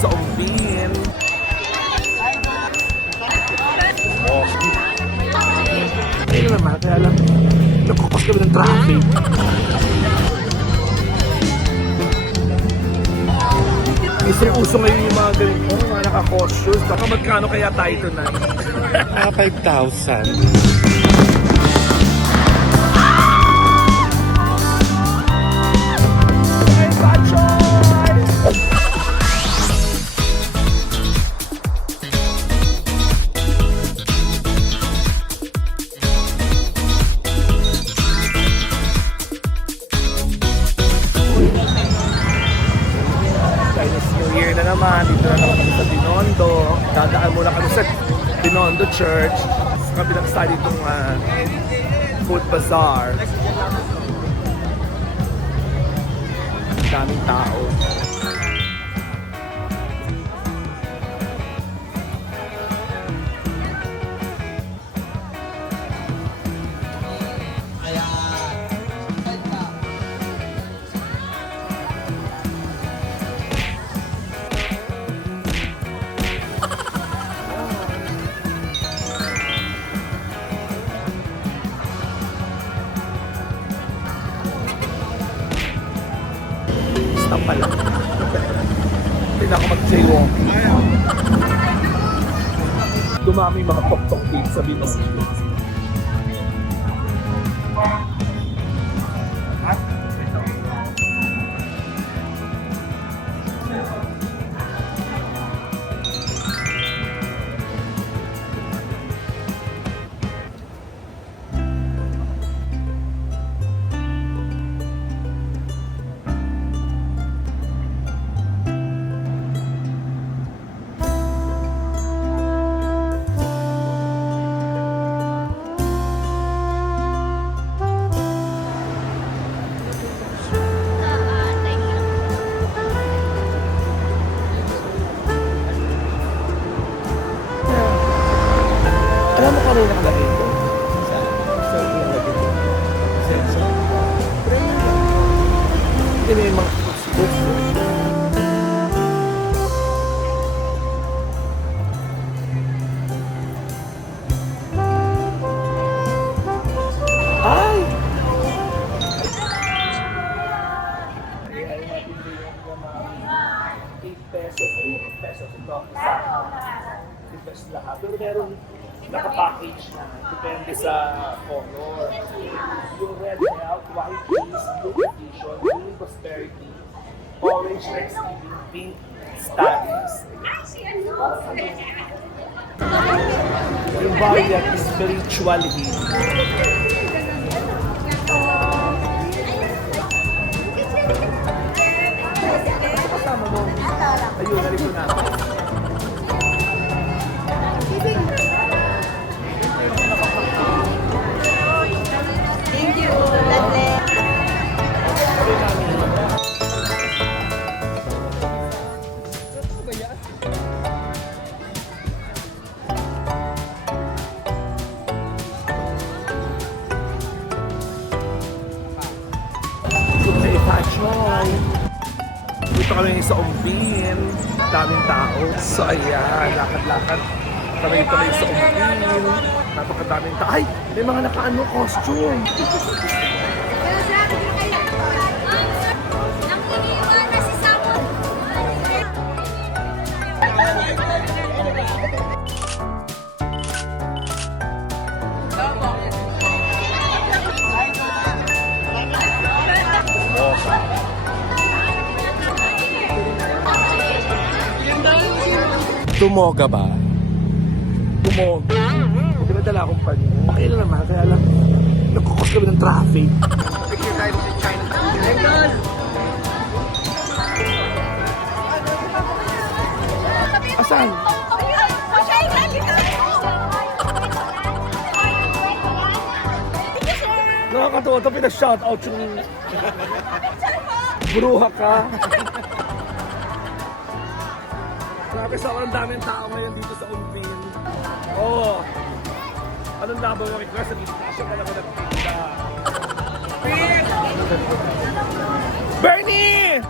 sa Umbin. Ayun naman, kaya lang nagkukos kami ng traffic. Isang uso ngayon yung mga ganito, mga naka-costumes. Baka magkano kaya tayo tonight? 5,000. Chinese New Year na naman. Dito na naman kami sa Binondo. Dadaan muna kami sa Binondo Church. Sa kabilang side itong food bazaar. Ang daming tao. Stop pala. Hindi na ako mag-jaywalking. Dumami yung mga tok-tok dito sa Binondo. Alam mo kanina nakalagay ito? Sa nakalagay ito. Senso. Hindi na yung mga books. Ay! Ay, natin din yung mga 8 pesos. 8 pesos ito. Isa. 8 pesos lahat. Pero meron naka-package na. Depende sa color. Yung red milk, white cheese, blue edition, green prosperity, orange Thanksgiving, pink studies. Yung variant is spiritual healing. Kasama mo. Ayun, narito natin. Thank you. Lovely. Hey, Pachoy! Dito kami sa Umbin. Daming tao. So ayan, lakad-lakad. Kami dito kayo sa Umbin. Napakadaming tao. Ay! May mga naka-ano costume. Tumoga ba? Bumog. Hindi ba dala akong panyo? Okay lang naman, kaya lang nagkukos kami ng traffic. Picture tayo sa China. Asan? Nakakatawa ito, pinashoutout yung bruha ka. Grabe sa ang daming tao ngayon dito sa Umbin. Oo. Anong laban mo request? Nag-istasyon ka naman nagtinda. Bernie!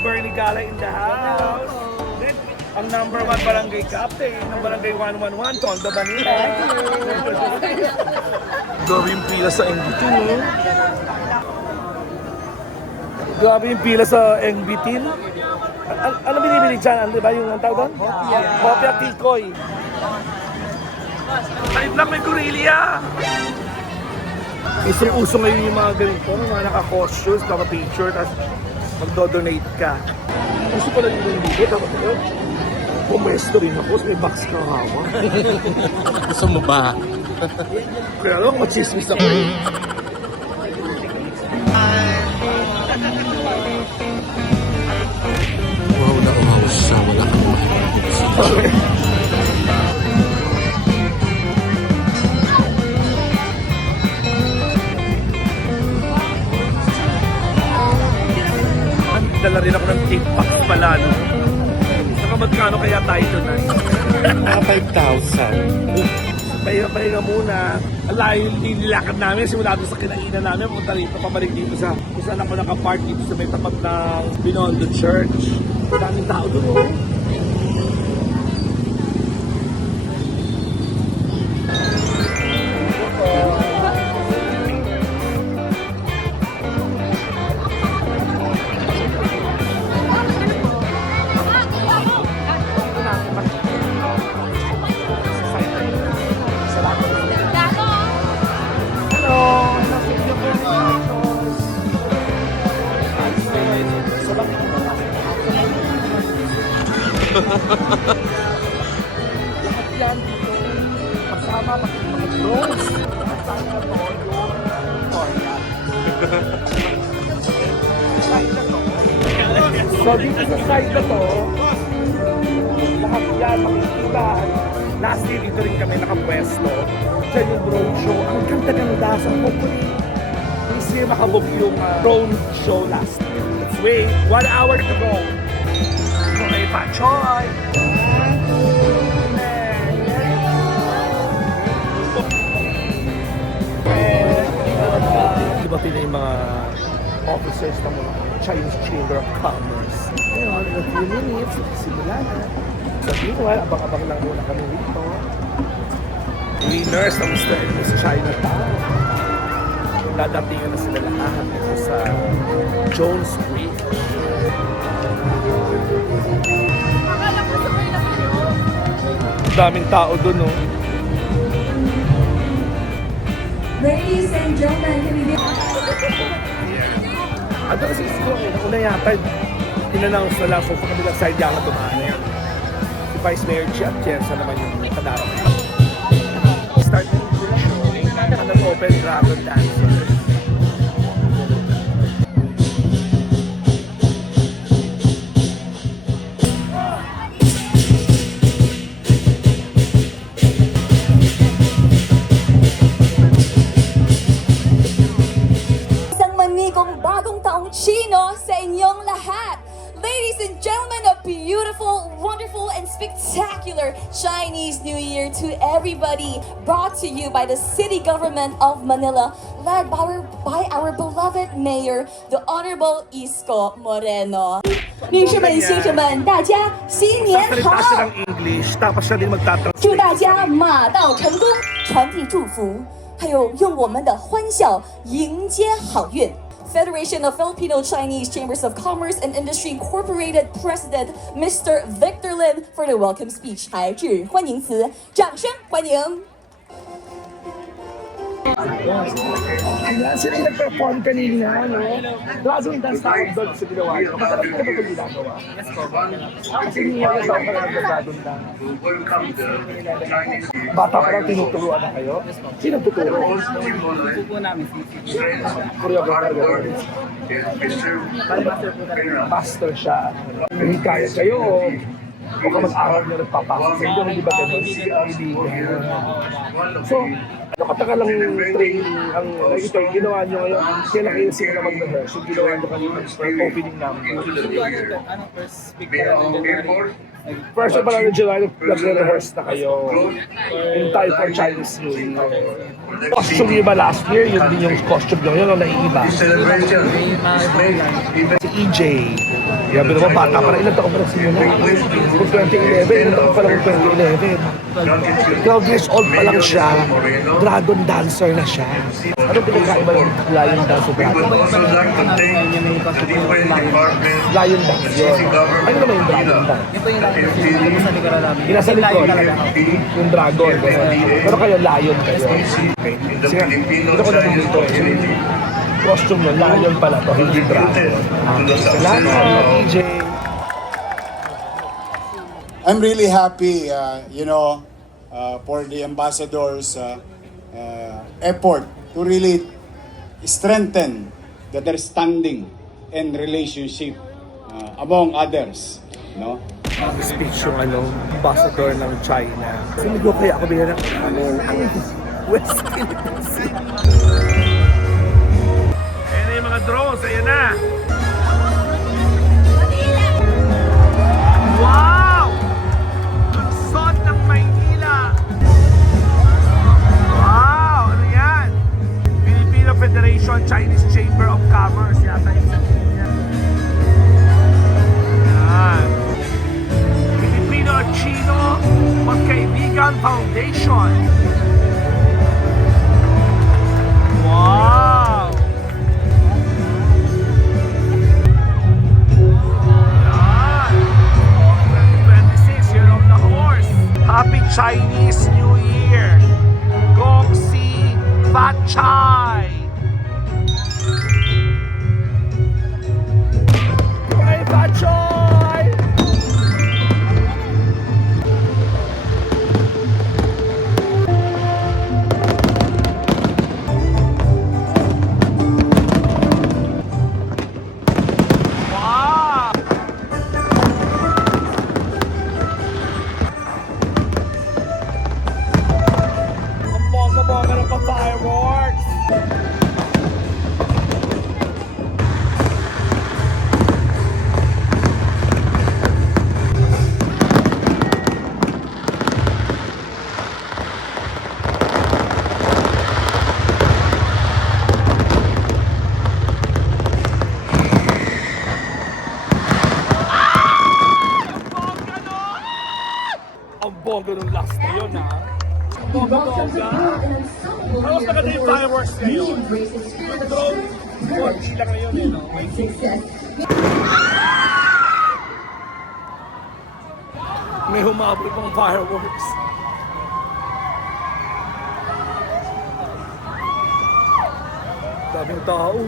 Bernie Gala in the house. Then, ang number 1 barangay captain ng barangay 111, Tondo, Manila. Grabe yung pila sa NBT, no? Grabe yung pila sa NBT. Ano binibili dyan? Ano ba yung ang tawag doon? Kopya Tikoy. Type lang may Corellia. Isang-uso ngayon yung mga ganito, yung mga naka-costumes, naka-picture, tapos magdo-donate ka. Gusto ko lang yung dito, tapos yun. Pumesto rin ako, may box ka hawak. Gusto mo ba? Kaya alam ko, machismis ako eh. Wow na umawas siya. Wala kang makikita. Dala rin ako ng tip box pala, no? Saka magkano kaya tayo doon, ay? Mga 5,000. Pahinga muna. Alayo yung nilakad namin, simula doon sa kinainan namin, punta rito, pabalik dito sa kung saan ako nakapark dito sa may tapat ng Binondo Church. Daming tao doon, oh. Lahat yan dito. Kasama mga drones. Kasama to yung Korea. So dito sa side na to, lahat yan makikita. Last year dito rin kami nakapwesto. Diyan yung drone show. Ang ganda-ganda sa hopefully this year makabook yung drone show last year. Let's wait. 1 hour to go. Okay, Pachoy! Diba pina yung mga officers ng mga Chinese Chamber of Commerce. Ngayon, in a few minutes, simula na. So dito, abang-abang lang muna kami dito. Winners ng Mr. and Miss Chinatown. Dadatingan na sila lahat dito sa Jones Bridge. Daming tao doon, no? Ladies and gentlemen, can we get... Ano kasi siguro, una yata, in-announce na lang, so sa kabilang side yata dumaan. Si Vice Mayor Chi Atienza naman yung kadarap. Start na yung show, ng Open Dragon Dancer. Chino sa inyong lahat. Ladies and gentlemen, a beautiful, wonderful, and spectacular Chinese New Year to everybody. Brought to you by the City Government of Manila, led by our beloved Mayor, the Honorable Isko Moreno. 女士们、先生们，大家新年 Sasalita 好！ siya ng English, tapos siya din magtatanong. 祝大家马到成功，传递祝福，还有用我们的欢笑迎接好运。Federation of Filipino Chinese Chambers of Commerce and Industry Incorporated President Mr. Victor Lim for the welcome speech. 台致欢迎词，掌声欢迎。 Ayan, sila yung nag-perform kanina, no? Dragon dance tawag doon sa ginawa nyo. Matagal ko na ba ito ginagawa? Yes po. Kasi hindi ako sa mga dragon dance. Bata pa lang tinuturuan na kayo? Sino tuturo? Ito po namin. Choreographer gano'n. Master siya. Hindi kaya kayo o ka mag-aral nyo nagpapasok sa inyo, hindi ba gano'n? Kaibigan. So, ano katagal lang training ang ito yung ginawa nyo ngayon? Kailan kayo sila na mag-rehearse? Yung ginawa nyo kanina for opening namin. First speak pa lang ng January. First pa lang ng July, nag-rehearse na kayo in time for Chinese New Year. Costume niyo ba last year? Yun din yung costume niyo, yun o naiiba? Celebration is made even Si EJ. Grabe naman, bata pa rin. Ilan taon pa nagsimula? Kung 2011, ilan taon pa lang kung 2011? 12 years old pa lang siya. Dragon dancer na siya. Anong pinagkaiba ng lion dance sa dragon? also like to thank the different departments, Lion dance yun. Ano naman yung dragon dance? Ito yung namin sa likuran namin. Yung nasa likod, yung dragon. Ganun. Pero kayo, lion kayo. Okay. in the Sige, Filipino ito ko na Chinese dito. community. Costume ng lion pala to, hindi dragon. Salamat, EJ. I'm really happy, for the ambassadors' effort to really strengthen the understanding and relationship among others. No? Speech yung ambassador ng China. Sinigo kaya ako bigyan ng West Philippine Sea. Ayan na yung mga drones, ayan na. Wow! Ang son ng Maynila. Wow! Ano yan? Filipino Federation Chinese Chamber of Commerce yata yung sabihin niya. Ayan. Filipino at Chino Magkaibigan Foundation. Wow! Yan. 2026, Year of the Horse. Happy Chinese New Year. Gong Si Fat Chai. Bye, Fat Chai! Wow! Ang bongga-bongga ng pa-fireworks! Ang bongga nung last na yun, ha? Ang bongga-bongga. Tapos maganda yung fireworks ngayon. Yung drone, 4G lang ngayon, eh, no? May humabol pang fireworks. Daming tao.